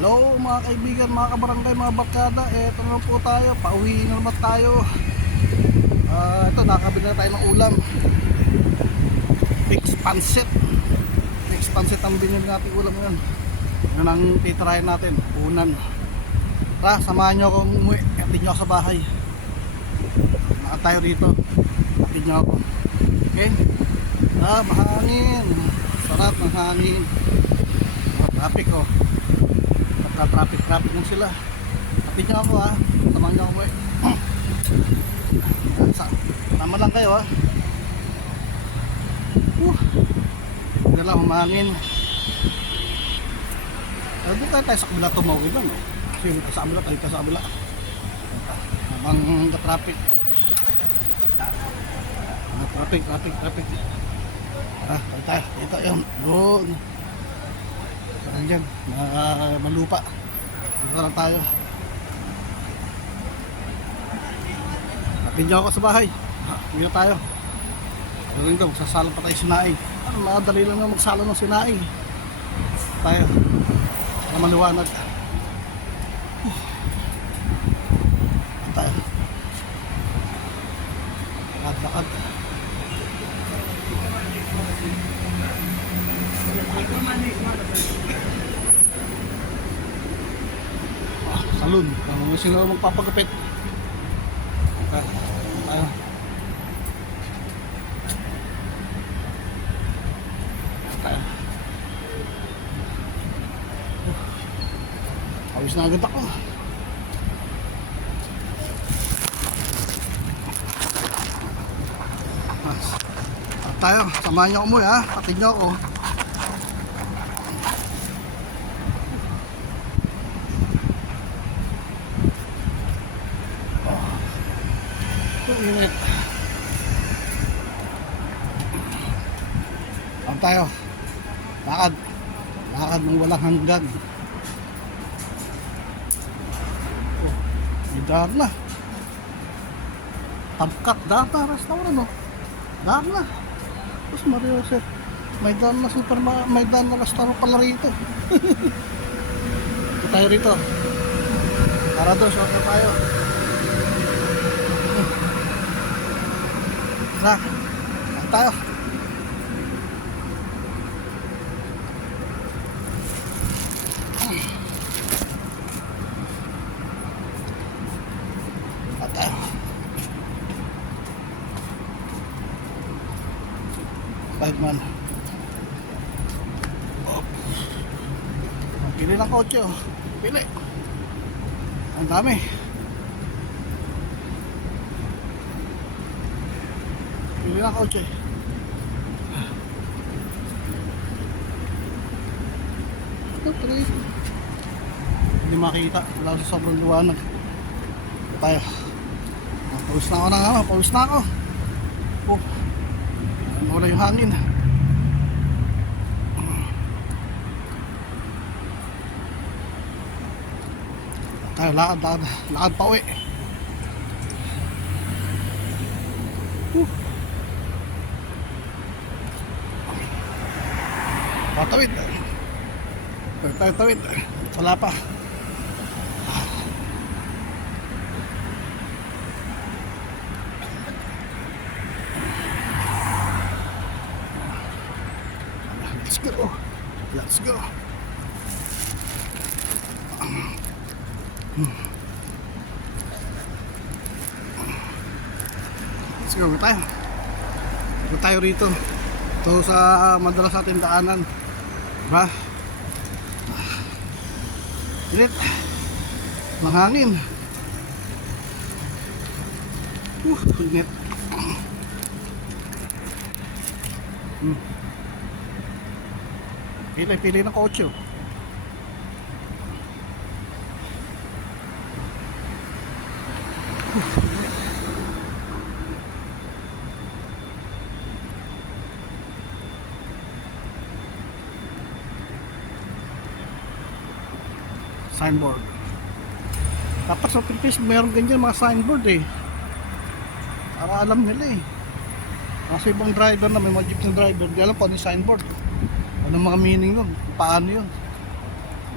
Hello mga kaibigan, mga kabarangay, mga barkada. Eto na po tayo, pauwi na naman tayo. Ito, nakakabili na tayo ng ulam. Mix pansit. Mix pansit ang binili natin ulam ngayon. Yan ang titirahin natin, unan. Tara, samahan nyo ako umuwi. Atid nyo ako sa bahay. Nakat tayo dito. Atid nyo ako. Okay? Mahangin. Sarap ng hangin. Traffic oh. Traffic lang sila. Atid nyo ako ha. Samahan nyo ako umuwi. Tama lang kayo ha. Hindi lang humangin. Doon tayo sa kabila tumawid lang eh. Kasi yung sa kabila, tayo sa kabila. Habang ka-traffic. Traffic. Tayo. Ito yun. Doon. Saan dyan? Malupa. Dito lang tayo. Atid nyo ako sa bahay. Uwi na tayo. Doon daw, sasalang pa tayo sinaing. Madali lang na magsalo ng sinaing. Tayo. Na maliwanag. Tayo. Lakad. Salon. Kung sino magpapagupit. Tayo. Awis na agad ako. Tayo, samahan nyo ako umuwi ha. Patid nyo ako. Init. Tayo. Lakad ng walang hanggan. May Darna. Tamkat Darna restaurant no. Darna. Tapos Mario Joseph. May Darna restaurant pala rito. Ito tayo rito. Tara doon, short na tayo. Tara. Tayo. Man. Pili ng kotse oh. Pili. Ang dami. Pili ng kotse. Hindi makita. Wala sa sobrang liwanag. Tayo. Pawis na ako. Oh. Wala yung hangin. Tayo, lakad pa uwi. Tawid. Wala pa. Let's go. Let's go tayo. Tayo rito. Ito sa madalas natin daanan. Diba? Init. Mahangin. Init. Pili ng kotse. Signboard. Dapat sa Pilipinas mayroon ganyan mga signboard eh. Para alam nila eh. Kasi ibang driver na may mga jeep ng driver, di alam pa ano yung signboard. Ano mga meaning nun? Paano yun?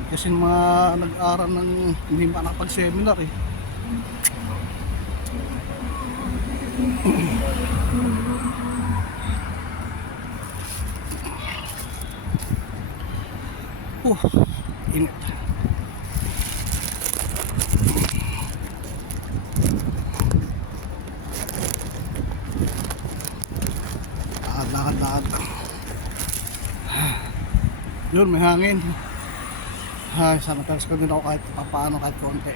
Kasi mga nag-aaral ng hindi pa nakapag-seminar eh. Init. Lakad-lakad. Yun, may hangin. Ay, sana talas ko din ako kahit paano, kahit konti.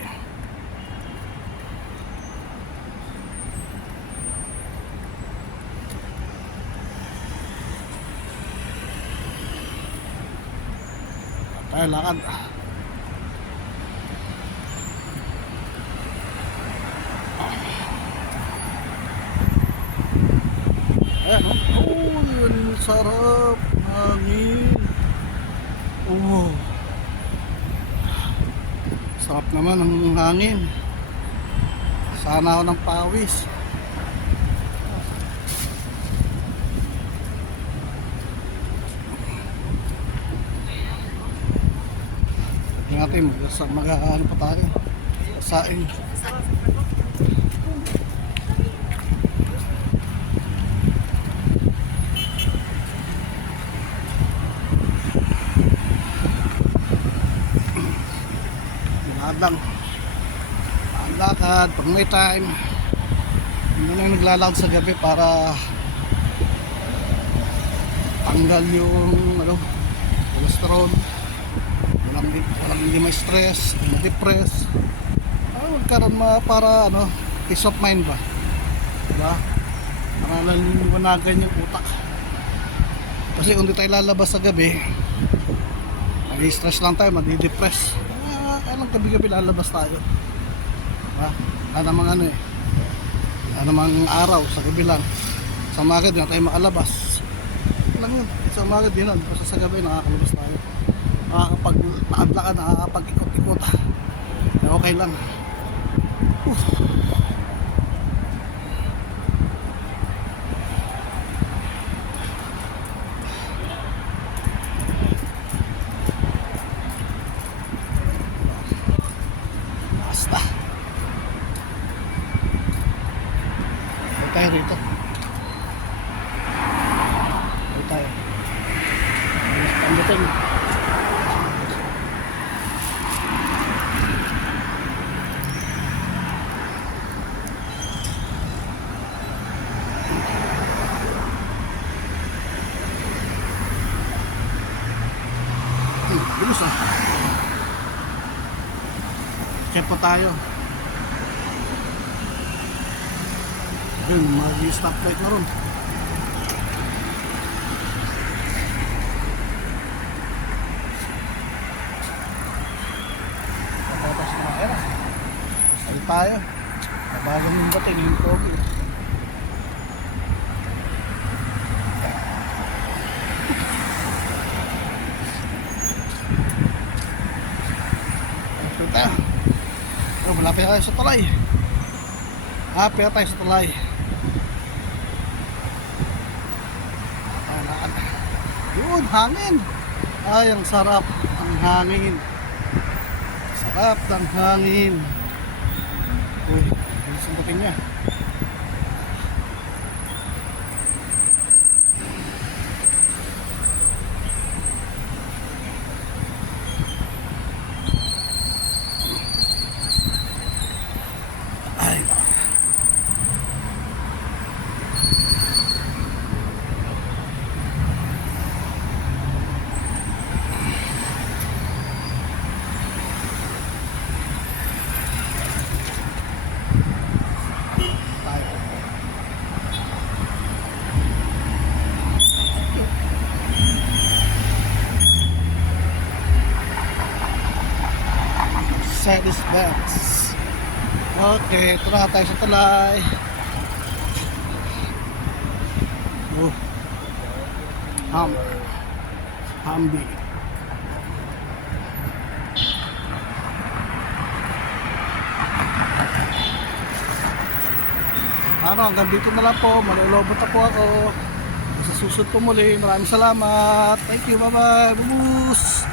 Tayo lakad. Ayan, oh, yun, sarap. Hangin. Oh. Sarap naman ang hangin. Sana ako ng pawis. Tingnan natin, mag-ano pa tayo. Saing. Lakad lang. Lakad pag may time. Hindi na naglalakad sa gabi para tanggal yung cholesterol. Walang hindi may stress, hindi depress. Magkaroon para peace of mind ba? Diba? Para naliliwanagan yung utak. Kasi kung di tayo lalabas sa gabi, nag-stress lang tayo, madi-depress. Kailang gabi-gabi lalabas tayo. Diba? Namang namang araw sa gabi lang. Sa umaga din tayo makalabas. Lang yun. Sa umaga din nun. Basta sa gabi nakakalabas tayo. Nakakapag-lakad, nakakapag-ikot-ikot. Okay lang. Basta. Huwag tayo rito. Huwag tayo. Pagdating. Bilis ah. Check pa tayo. Yun, mag-stop light na ron. Tapos na kaya. Ay tayo. Kabagan yung bating yung pogi. Malapit tayo sa tulay. Malapit tayo sa tulay. Yun, hangin. Ay, ang sarap ang hangin. Sarap ng hangin. Uy, ang sambutin niya. Mercedes-Benz. Okay, ito na tayo sa tulay. Humvee. Hanggang dito na lang po. Malulobot na po ako. Sa susunod po muli. Maraming salamat. Thank you. Bye bye. Bubus.